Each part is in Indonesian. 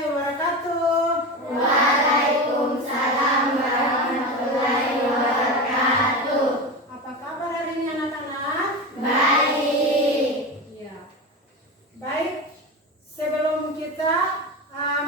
warahmatullahi wabarakatuh. Waalaikumsalam warahmatullahi wabarakatuh. Apa kabar hari ini anak-anak? Baik. Ya. Baik, sebelum kita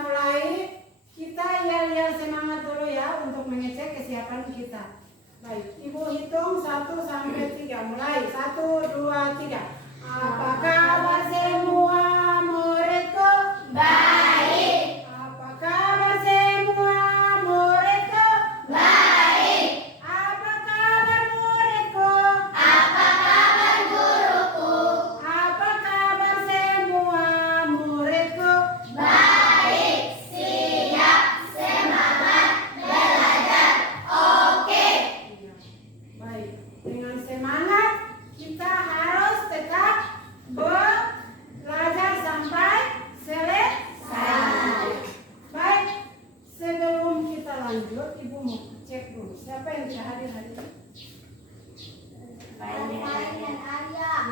mulai, kita yel-yel semangat dulu ya untuk mengecek kesiapan kita. Baik, Ibu hitung 1 sampai 3. Mulai 1, 2, 3. Apa kabar semua muridku? Baik. Apa kabar semua muridku? Baik. Apa kabar muridku? Apa kabar guruku? Apa kabar semua muridku? Baik. Siap. Semangat belajar. Oke. Iya. Baik, dengan semangat kita harus tetap belajar sampai selesai. Baik, sebelum kita lanjut, Ibu mau cek dulu siapa yang tidak hadir hari ini.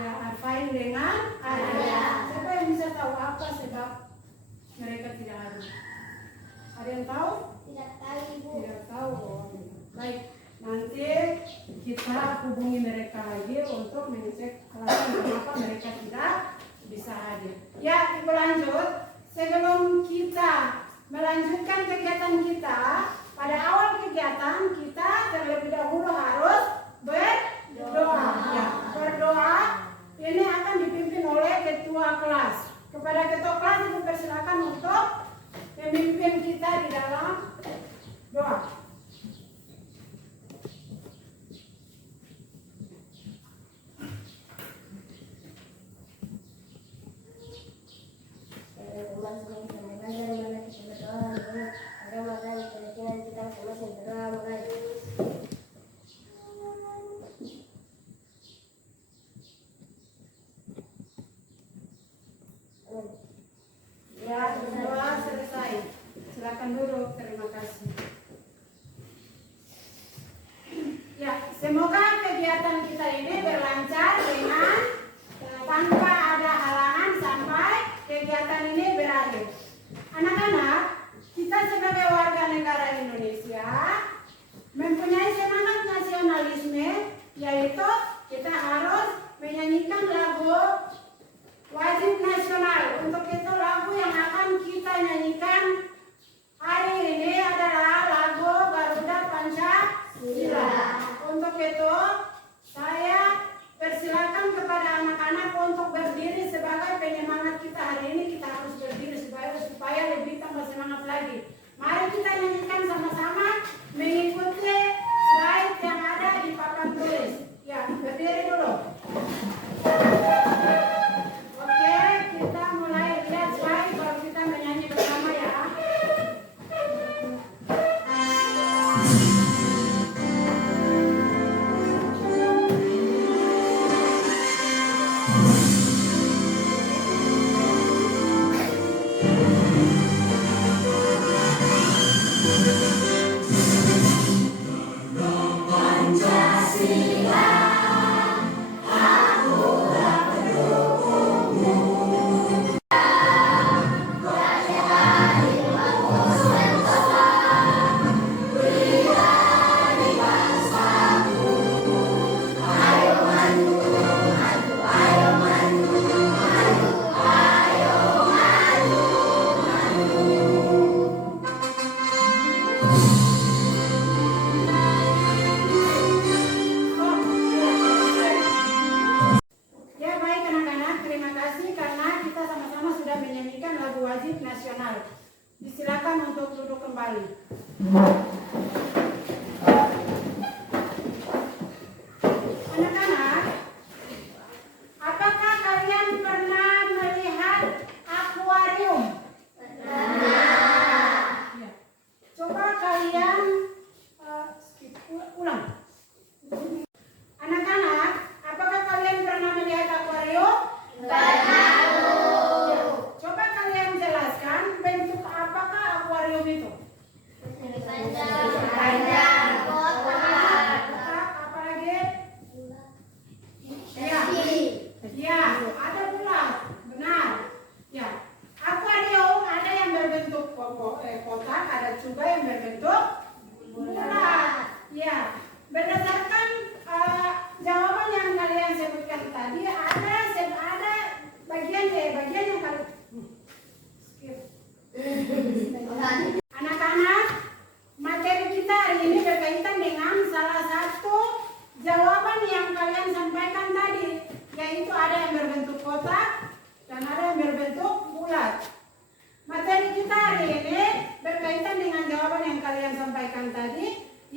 Ya, Arfain dengan Arya. Siapa yang bisa tahu apa sebab mereka tidak hadir? Ada yang tahu? Tidak tahu, Ibu. Tidak tahu. Baik, nanti kita hubungi mereka lagi untuk mengecek alasan kenapa mereka tidak bisa hadir. Ya, Ibu lanjut. Sebelum kita melanjutkan kegiatan kita, pada awal kegiatan kita terlebih dahulu harus berdoa. Ya, berdoa ini akan dipimpin oleh ketua kelas. Kepada ketua kelas Ibu persilakan untuk memimpin kita di dalam doa. Ya, doa selesai. Silakan duduk. Terima kasih. Ya, semoga kegiatan kita ini berlancar dengan tanpa ada halangan sampai kegiatan ini berakhir. Anak-anak, kita sebagai warga negara Indonesia mempunyai semangat nasionalisme, yaitu kita harus menyanyikan lagu wajib nasional. Untuk itu lagu yang akan kita nyanyikan hari ini adalah lagu Garuda Pancasila. Untuk itu saya persilakan kepada anak-anak untuk berdiri sebagai penyemangat kita hari ini. Kita harus berdiri supaya lebih tambah semangat lagi. Mari kita nyanyikan sama-sama mengikuti slide yang ada di papan tulis. Ya, berdiri dulu. Oke, kita mulai lihat slide baru kita menyanyi bersama ya.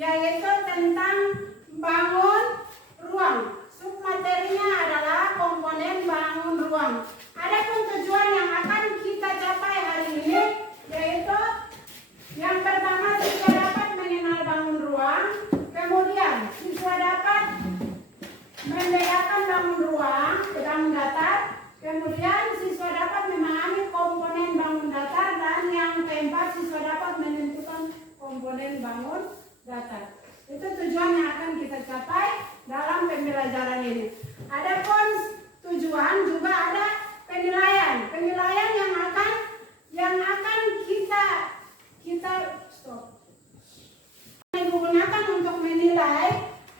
yaitu tentang bangun ruang. Submaterinya adalah komponen bangun ruang. Adapun tujuan yang akan kita capai hari ini yaitu yang pertama, siswa dapat mengenal bangun ruang. Kemudian siswa dapat membedakan bangun ruang ke bangun datar. Kemudian siswa dapat memahami komponen bangun datar, dan yang keempat siswa dapat menentukan komponen bangun datar. Itu tujuan yang akan kita capai dalam pembelajaran ini. Adapun tujuan juga ada penilaian. Penilaian yang akan kita gunakan untuk menilai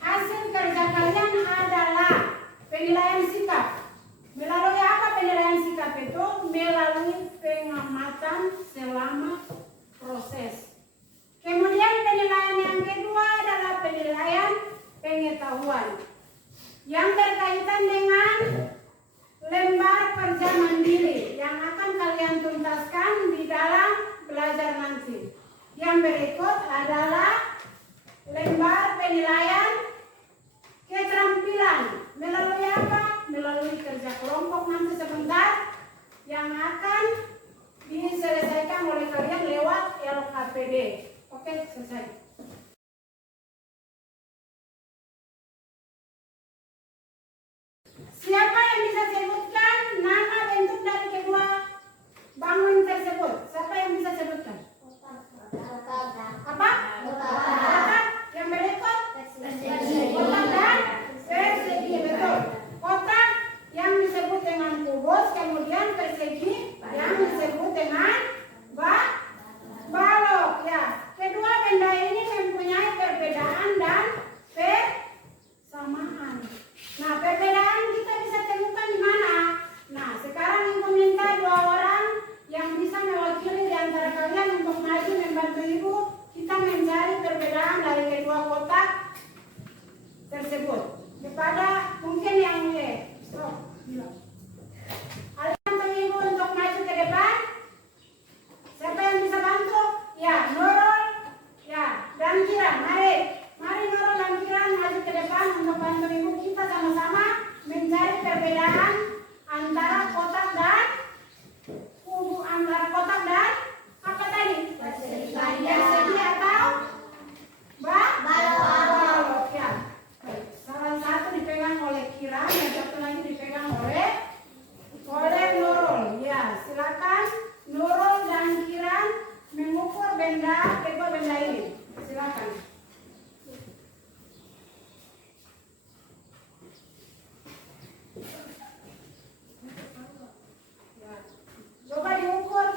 hasil kerja kalian adalah penilaian sikap. Melalui apa penilaian sikap itu? Melalui pengamatan selama proses. Kemudian penilaian yang kedua adalah penilaian pengetahuan yang berkaitan dengan lembar kerja mandiri yang akan kalian tuntaskan di dalam belajar nanti. Yang berikut adalah lembar penilaian keterampilan. Melalui apa? Melalui kerja kelompok nanti sebentar yang akan diselesaikan oleh kalian lewat LKPD. Oke, selesai. Siapa yang bisa sebutkan nama bentuk dari kedua bangun tersebut? Siapa yang bisa sebutkan? Apa? Kotak. Yang berikut? Kotak dan persegi. Betul. Kotak yang disebut dengan kubus, kemudian persegi yang disebut dengan balok. Ya, kedua benda ini mempunyai perbedaan dan persamaan. Nah, perbedaan kita bisa temukan di mana? Nah, sekarang Ibu minta 2 orang yang bisa mewakili di antara kalian untuk maju membantu Ibu. Kita mencari perbedaan dari kedua kotak tersebut. Kepada mungkin yang bantu Ibu untuk maju ke depan. Siapa yang bisa bantu? Ya, Nurul, ya, dan Kiran. Mari Nurul dan Kiran maju ke depan untuk bantu Ibu. Kita sama-sama mencari perbedaan antara kotak dan kubu, antara kotak dan apa tadi? Persegi atau balok. Ya. Baik. Salah satu dipegang oleh Kiran, yang satu lagi dipegang oleh Nurul. Ya, silakan Nurul dan Kiran mengukur kedua benda ini. Silakan. Ya. Coba diukur.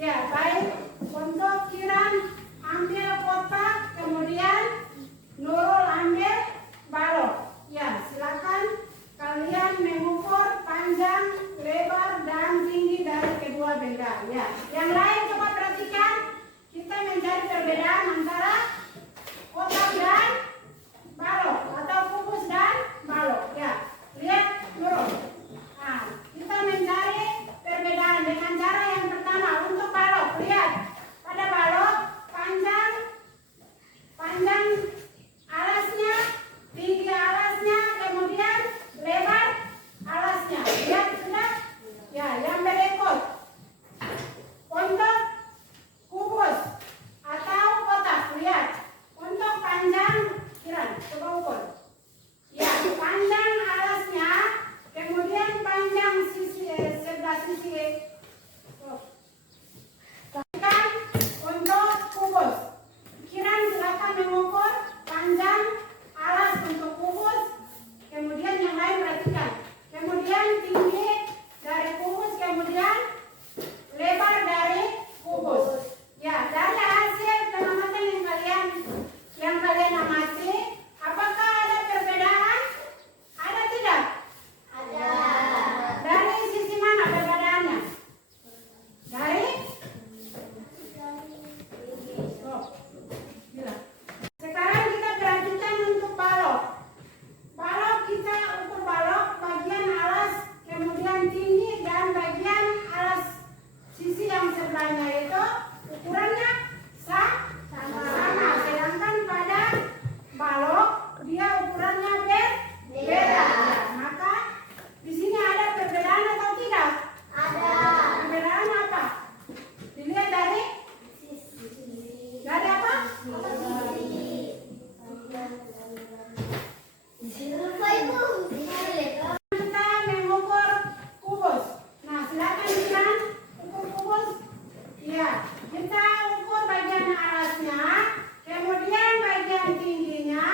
Ya, baik. Untuk Kiran ambil kotak, kemudian Nurul ambil balok. Ya, silakan kalian mengukur panjang, lebar, dan tinggi dari kedua benda. Ya, yang lain coba perhatikan. Kita mencari perbedaan antara kotak dan balok atau kubus dan balok. Ya, lihat Nurul. Nah, kita mencari perbedaan dengan cara yang pertama untuk balok. Lihat, pada balok panjang alasnya, tinggi alasnya, kemudian lebar alasnya. Lihat sudah? Ya, yang berikut untuk kubus atau kotak. Lihat, untuk panjang Kiran, coba ukur. Ya, panjang alasnya, kemudian panjang sebelah sisi. Kan untuk kubus. Kiran silakan mengukur panjang alas untuk kubus. Kemudian yang lain perhatikan. Kemudian tinggi dari kubus, kemudian lebar dari kubus. Ya, dari hasil pengamatan yang kalian amati, apakah ada perbedaan? Ada tidak? Ada. Dari sisi mana perbedaannya? Dari? Oh, bila. Sekarang kita perhatikan untuk balok. Balok kita ukur balok bagian alas, kemudian tinggi, dan bagian alas sisi yang sebelahnya itu ukurannya sama. Sedangkan pada balok dia ukurannya beda. Maka di sini ada perbedaan atau tidak? Ada. Perbedaan apa? Dilihat dari apa? Lupa Ibu. Kita mengukur kubus. Nah, silakan Dian ukur kubus. Ya, kita ukur bagian alasnya, kemudian bagian tingginya,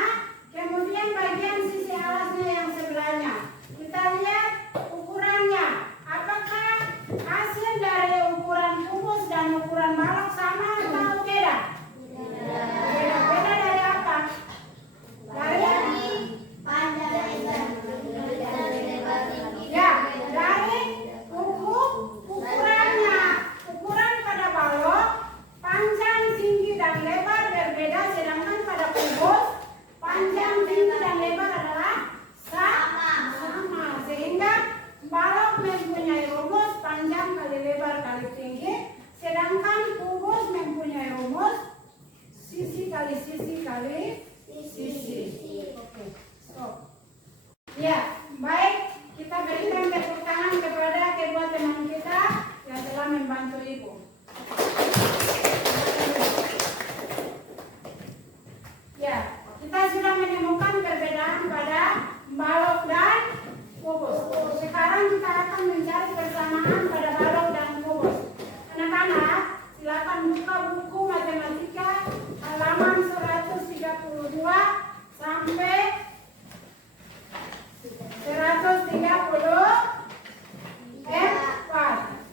kemudian bagian sisi alasnya yang sebelahnya. Kita lihat ukurannya. Apakah hasil dari ukuran kubus dan ukuran balok sama atau beda? Beda. Beda dari apa? Dari ya, dari ukurannya. Ukuran pada balok panjang, tinggi dan lebar berbeda, sedangkan pada kubus panjang, tinggi dan lebar adalah sama. Sehingga balok mempunyai rumus panjang kali lebar kali tinggi, sedangkan kubus mempunyai rumus sisi kali sisi kali sisi. Oke, stop. Ya, baik. Kita berikan tepuk tangan kepada kedua teman kita yang telah membantu Ibu. Ya, kita sudah menemukan perbedaan pada balok dan kubus. Sekarang kita akan mencari persamaan pada balok dan kubus. Anak-anak, silakan buka buku matematika halaman 132 sampai 134.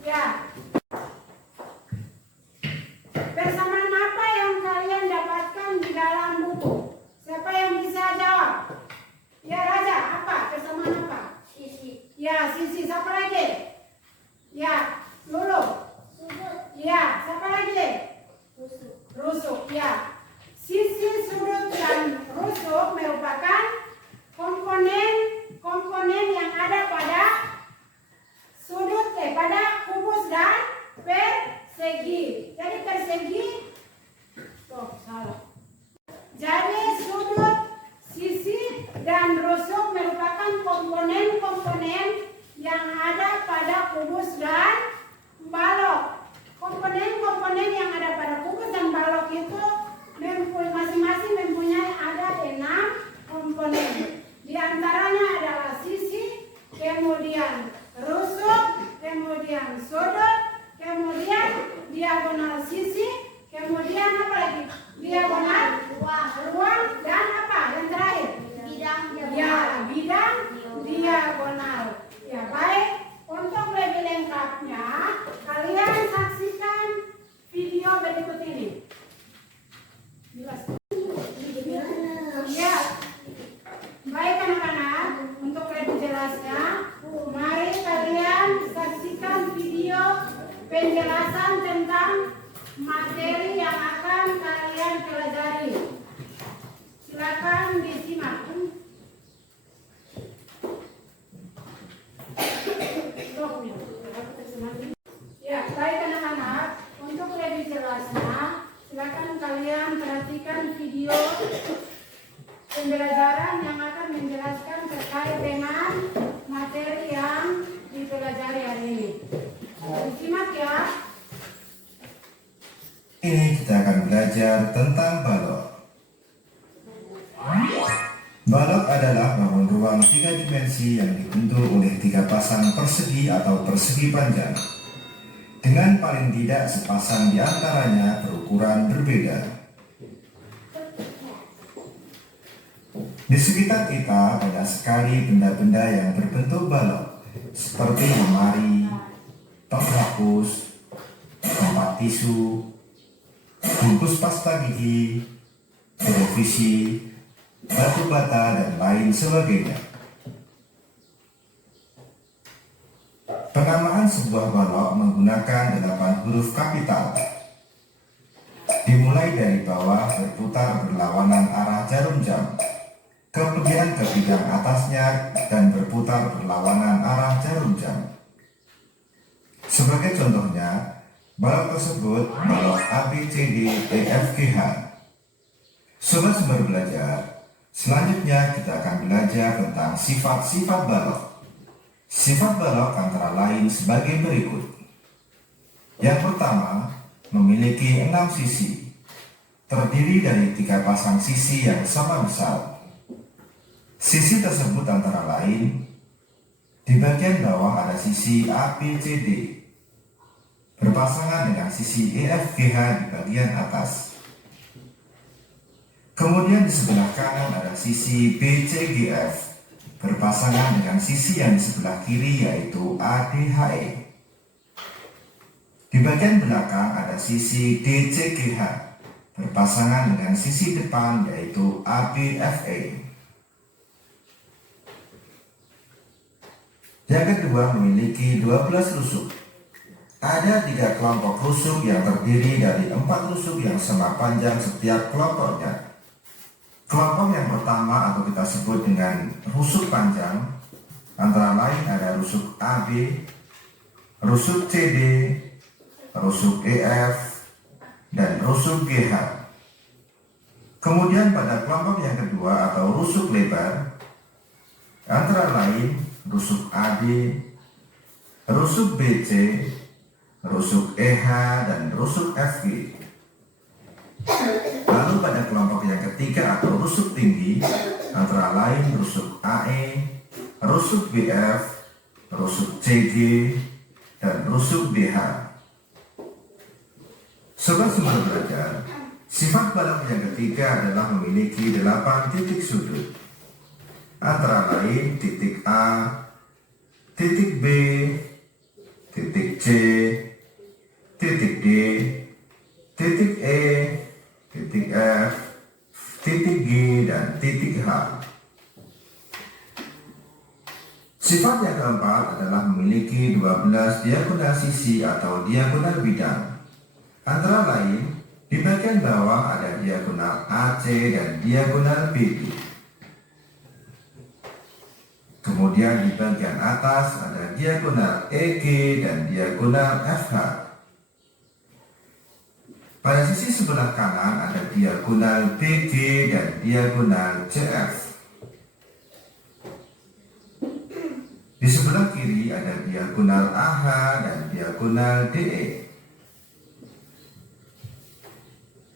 Ya. Persamaan apa yang kalian dapatkan di dalam buku? Siapa yang bisa jawab? Ya, Raja, apa? Persamaan apa? Sisi. Ya, sisi. Siapa lagi? Ya, Lulu. Sudut. Ya, siapa lagi? Rusuk. Ya. Sisi, sudut, dan rusuk merupakan komponen yang ada pada pada kubus dan persegi. Jadi persegi, salah. Jadi sudut, sisi, dan rusuk merupakan komponen-komponen yang ada pada kubus dan balok. Komponen-komponen yang ada pada kubus dan balok itu masing-masing mempunyai ada 6 komponen. Di antaranya adalah sisi, kemudian rusuk, kemudian sudut, kemudian diagonal sisi, kemudian apa lagi? Diagonal ruang dan apa? Yang terakhir? Bidang diagonal. Ya, baik. Untuk lebih lengkapnya, kalian saksikan video berikut ini. Jelas. Ya. Baik anak-anak, untuk lebih jelasnya, mari kalian saksikan video penjelasan tentang materi yang akan kalian pelajari. Silakan disimak. Ya, baik anak-anak, untuk lebih jelasnya, silakan kalian perhatikan video pembelajaran yang akan menjelaskan terkait dengan materi yang dipelajari hari ini. Disimak ya. Ini kita akan belajar tentang balok. Balok adalah bangun ruang 3 dimensi yang dibentuk oleh 3 pasang persegi atau persegi panjang. Dengan paling tidak sepasang di antaranya berukuran berbeda. Di sekitar kita banyak sekali benda-benda yang berbentuk balok, seperti lemari, penghapus, tempat tisu, bungkus pasta gigi, televisi, batu bata, dan lain sebagainya. Penamaan sebuah balok menggunakan 8 huruf kapital. Dimulai dari bawah berputar berlawanan arah jarum jam, kemudian ke bidang atasnya dan berputar berlawanan arah jarum jam. Sebagai contohnya, Balok tersebut balok ABCDEFGH. Sobat Sumber Belajar, selanjutnya kita akan belajar tentang sifat-sifat balok. Sifat balok antara lain sebagai berikut. Yang pertama, memiliki 6 sisi, terdiri dari 3 pasang sisi yang sama besar. Sisi tersebut antara lain, di bagian bawah ada sisi ABCD, berpasangan dengan sisi EFGH di bagian atas. Kemudian di sebelah kanan ada sisi BCGF, berpasangan dengan sisi yang di sebelah kiri yaitu ADHE. Di bagian belakang ada sisi DCGH, berpasangan dengan sisi depan yaitu ABFE. Yang kedua, memiliki 12 rusuk. Ada 3 kelompok rusuk yang terdiri dari 4 rusuk yang sama panjang setiap kelompoknya. Kelompok yang pertama atau kita sebut dengan rusuk panjang, antara lain ada rusuk AB, rusuk CD, rusuk EF, dan rusuk GH. Kemudian pada kelompok yang kedua atau rusuk lebar, antara lain rusuk AD, rusuk BC, rusuk EH, dan rusuk FG. Lalu pada kelompok yang ketiga atau rusuk tinggi, antara lain rusuk AE, rusuk BF, rusuk CG, dan rusuk BH. Sobat Sumber Belajar, sifat balok yang ketiga adalah memiliki 8 titik sudut, antara lain titik A, titik B, titik C, titik D, titik E, titik F, titik G, dan titik H. Sifat yang keempat adalah memiliki 12 diagonal sisi atau diagonal bidang. Antara lain, di bagian bawah ada diagonal AC dan diagonal BD. Kemudian di bagian atas ada diagonal EG dan diagonal FH. Pada sisi sebelah kanan ada diagonal BG dan diagonal CF. Di sebelah kiri ada diagonal AH dan diagonal DE.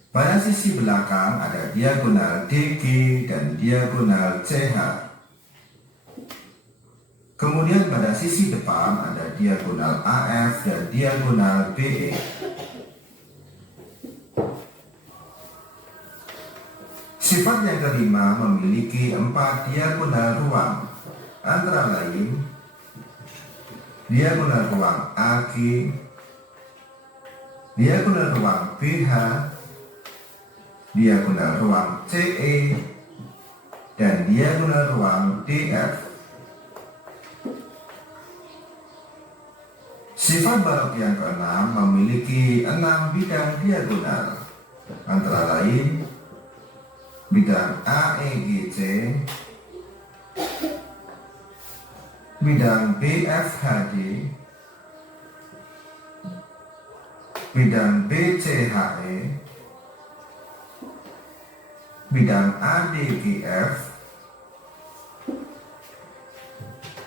Pada sisi belakang ada diagonal DG dan diagonal CH. Kemudian pada sisi depan ada diagonal AF dan diagonal BE. Sifat yang kelima memiliki 4 diagonal ruang, antara lain diagonal ruang AG, diagonal ruang BH, diagonal ruang CE, dan diagonal ruang DF. Sifat balok yang keenam memiliki 6 bidang diagonal, antara lain bidang AEGC, bidang BFHD, bidang BCHE, bidang ADGF,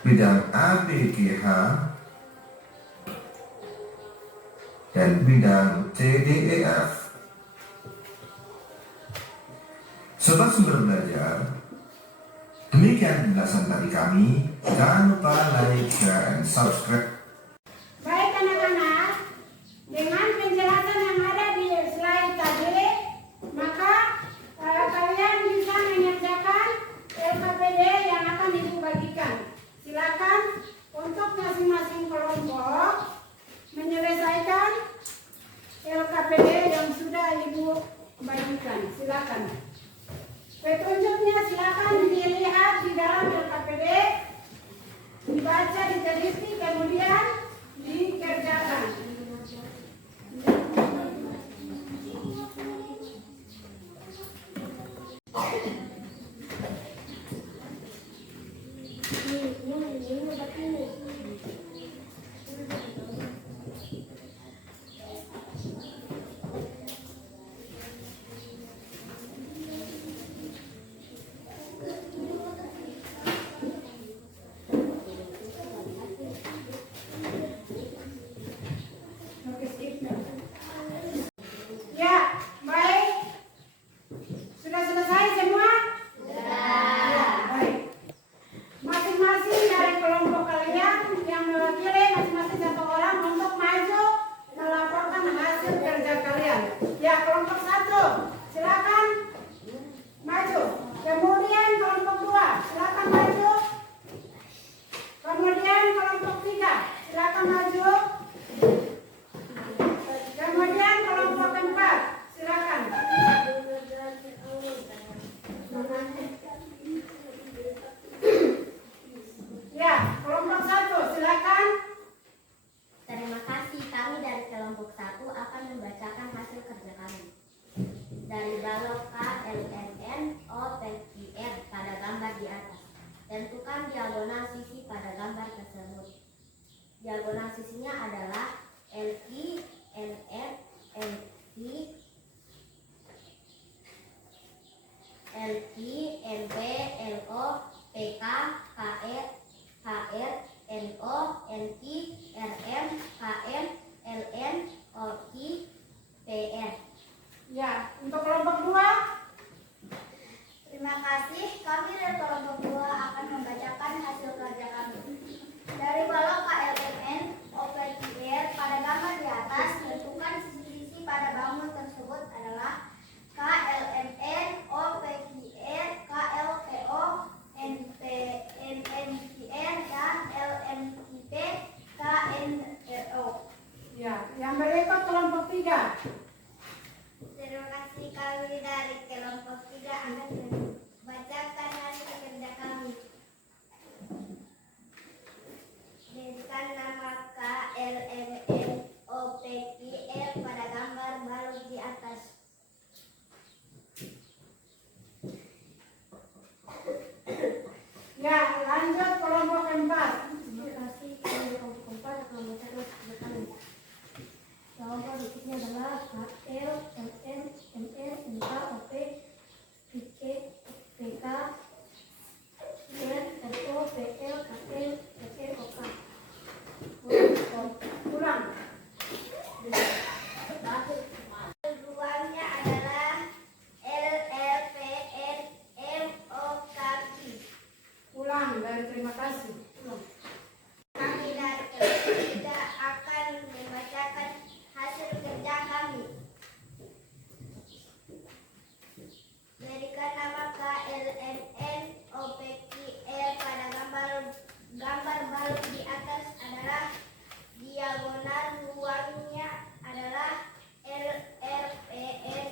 bidang ABGH, dan bidang CDEF. Sobat Sumber Belajar, demikian penjelasan dari kami. Jangan lupa like, share, and subscribe. Baik anak-anak, dengan penjelasan yang ada di slide tadi, maka kalian bisa mengerjakan LKPD yang akan Ibu bagikan. Silakan untuk masing-masing kelompok menyelesaikan LKPD yang sudah Ibu bagikan. Silakan. Petunjuknya silakan dilihat di dalam LKPD, dibaca, diteliti, kemudian dikerjakan. Ya, kelompok 1, silakan maju. Kemudian kelompok 2, silakan maju. Kemudian kelompok 3, silakan maju. Kemudian kelompok 4, silakan. Ya, kelompok 1, silakan. Terima kasih, kami dari kelompok 1 akan membacakan hasil kerja kami. Dari balok K, L, N, N, O, P, Q, R pada gambar di atas. Tentukan diagonal sisi pada gambar tersebut. Diagonal sisinya adalah LQ, NF, NQ, LQ, NP, LO, PK, KR, KR, NO, NQ, RM, KM, LN, OQ, PR. Ya, untuk kelompok 2, Terima kasih, kami dari kelompok 2 akan membacakan hasil kerja kami. Dari balok KLMN, OPQR pada gambar di atas, tentukan sisi-sisi pada bangun tersebut adalah KLMN, OPQR, KLPO, NNQR, dan LNIP, KNRO. ya, yang berikut kelompok 3. Terima kasih, kami dari kelompok 3 akan membacakan hasil kerja kami. Berikan nama KLMN OPQR pada gambar balok di atas. Ya, lanjut kelompok 4. Terima kasih, kami dari kelompok 4 akan membacakan hasil kerja kami. Kelompok berikutnya adalah KL, LN, MN, MK, OP, PK, PK, IR, RO, PL, KL, PL, OK. Ulang. Ruangnya adalah L, L, P, N, M, O, K, Q. Ulang dari terima kasih. Ulang. Kami dari kelompok 3 akan membacakan hasil kerja kami. Berikan nama KLMN OPQR pada gambar balok di atas adalah diagonal ruangnya adalah L, R, P, N,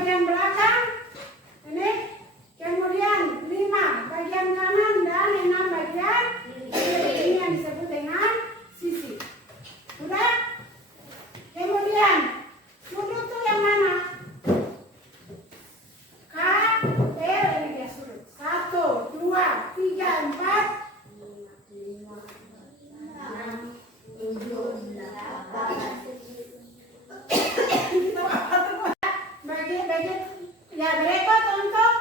bagian belakang. Ini. Kemudian 5 bagian kanan dan 6 bagian kiri. Ini yang disebut dengan sisi. Udah? Kemudian sudut itu yang mana? K, L, ini dia sudut. 1, 2, 3, 4, 5, 6, 7, 8. Bagi ya berikut untuk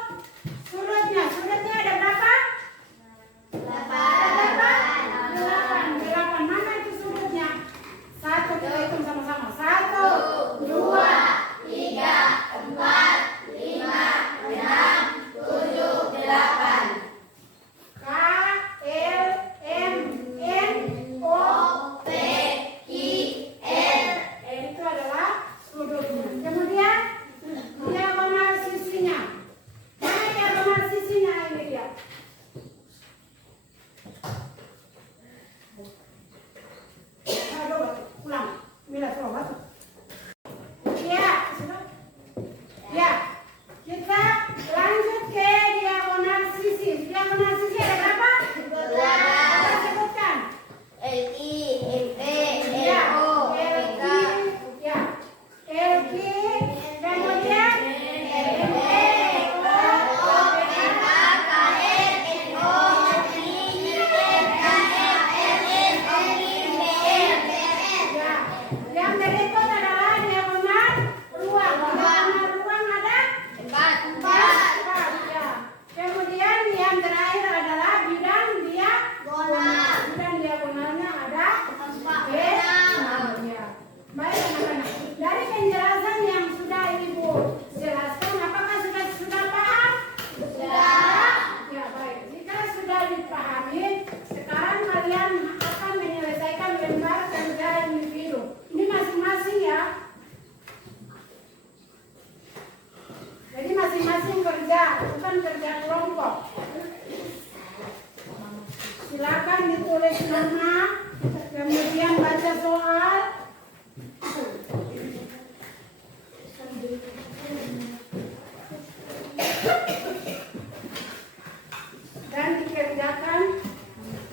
sudutnya. Sudutnya ada berapa? 8. Mana itu sudutnya? 1, kita hitung sama-sama. 1, 2, 3, 4, 5, 6, 7, 8. K, L, M, N, O, P, I, R. Itu adalah sudutnya. Kemudian diagonal sisinya. Mana diagonal sisinya? Ini dia. Aduh, ulang. Mila suruh batu. Ya, sudah. Ya, kita lanjut ke diagonal sisi. Diagonal sisi ada berapa? Kita sebutkan. LI, ME, Ya, LO, LQ, PK, ya, LQ, kemudian ME, O, PK, ya. Yang berikut adalah diagonal ruang. Diagonal ruang ada 4, ya. Kemudian yang terakhir adalah bidang diagonal. Bidang diagonalnya ada 6, ya. Baik anak-anak. Dari penjelasan yang sudah Ibu jelaskan, apakah sudah paham? Sudah. Ya baik. Jika sudah dipahami, sekarang kalian akan menyelesaikan lembar kerja individu. Ini masing-masing ya. Jadi masing-masing kerja, bukan kerja kelompok. Silakan ditulis nama, kemudian baca soal. Dan dikerjakan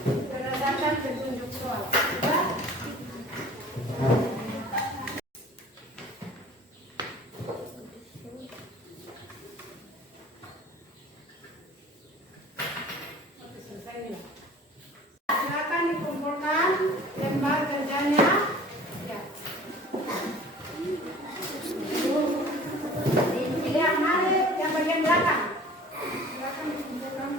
berdasarkan petunjuk soal. Sudah? Oke, selesai nih. Silakan dikumpulkan lembar kerjanya. Ya. Yang mana yang bagian belakang? Silakan dikumpulkan.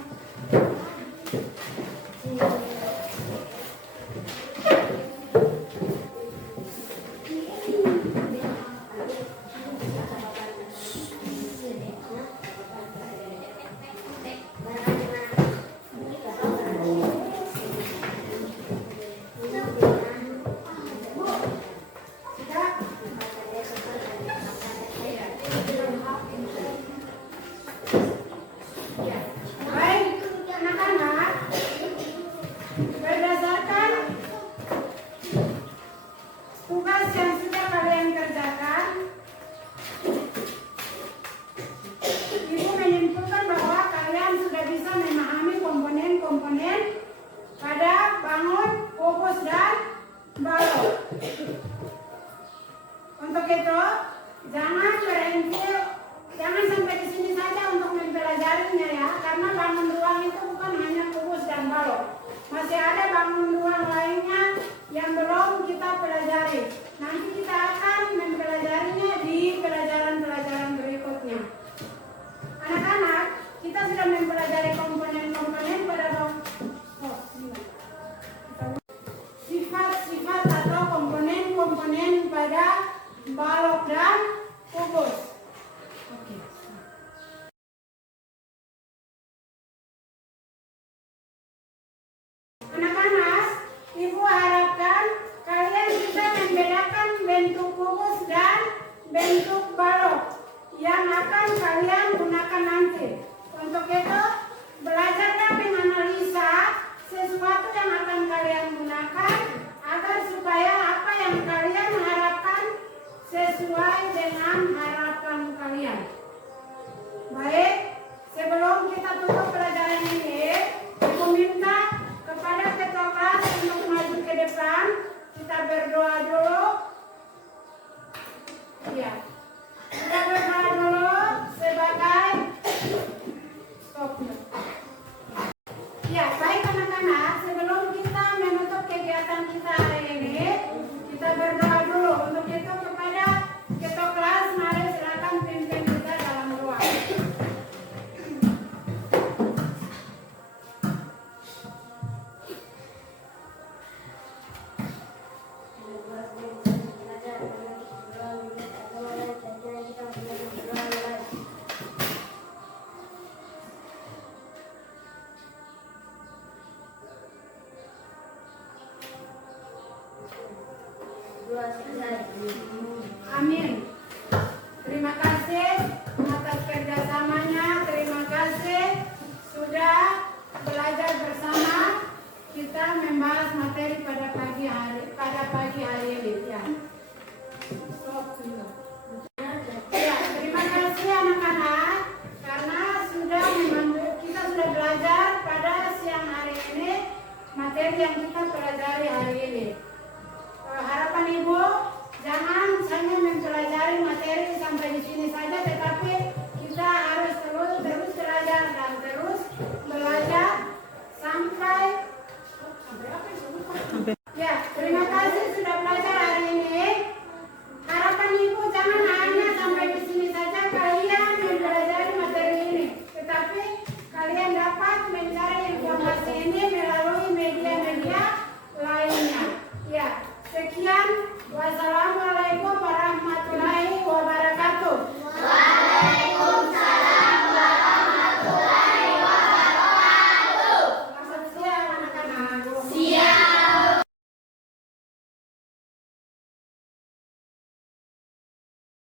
Ya. Baik, anak-anak, berdasarkan tugas yang sudah kalian kerjakan, Ibu menyimpulkan bahwa kalian sudah bisa memahami komponen-komponen pada bangun, kubus, dan balok. Untuk itu, jangan berhenti, jangan sampai di sini saja untuk mempelajarinya ya, karena bangun ruang itu bukan hanya kubus dan balok. Masih ada bangun ruang lainnya yang belum kita pelajari. Nanti kita akan mempelajarinya di pelajaran-pelajaran berikutnya. Anak-anak, kita sudah mempelajari komponen-komponen pada sifat-sifat atau komponen-komponen pada balok dan kubus. Oke. Anak-anak, Ibu harapkan kalian bisa membedakan bentuk kubus dan bentuk balok yang akan kalian gunakan nanti. Untuk itu, belajarlah menganalisa sesuatu yang akan kalian gunakan agar supaya apa yang kalian harapkan sesuai dengan harapan kalian. kita membahas materi pada pagi hari ini ya. Ya, terima kasih anak-anak karena kita sudah belajar pada siang hari ini materi yang kita pelajari hari ini. Harapan Ibu jangan hanya mempelajari materi sampai di sini saja,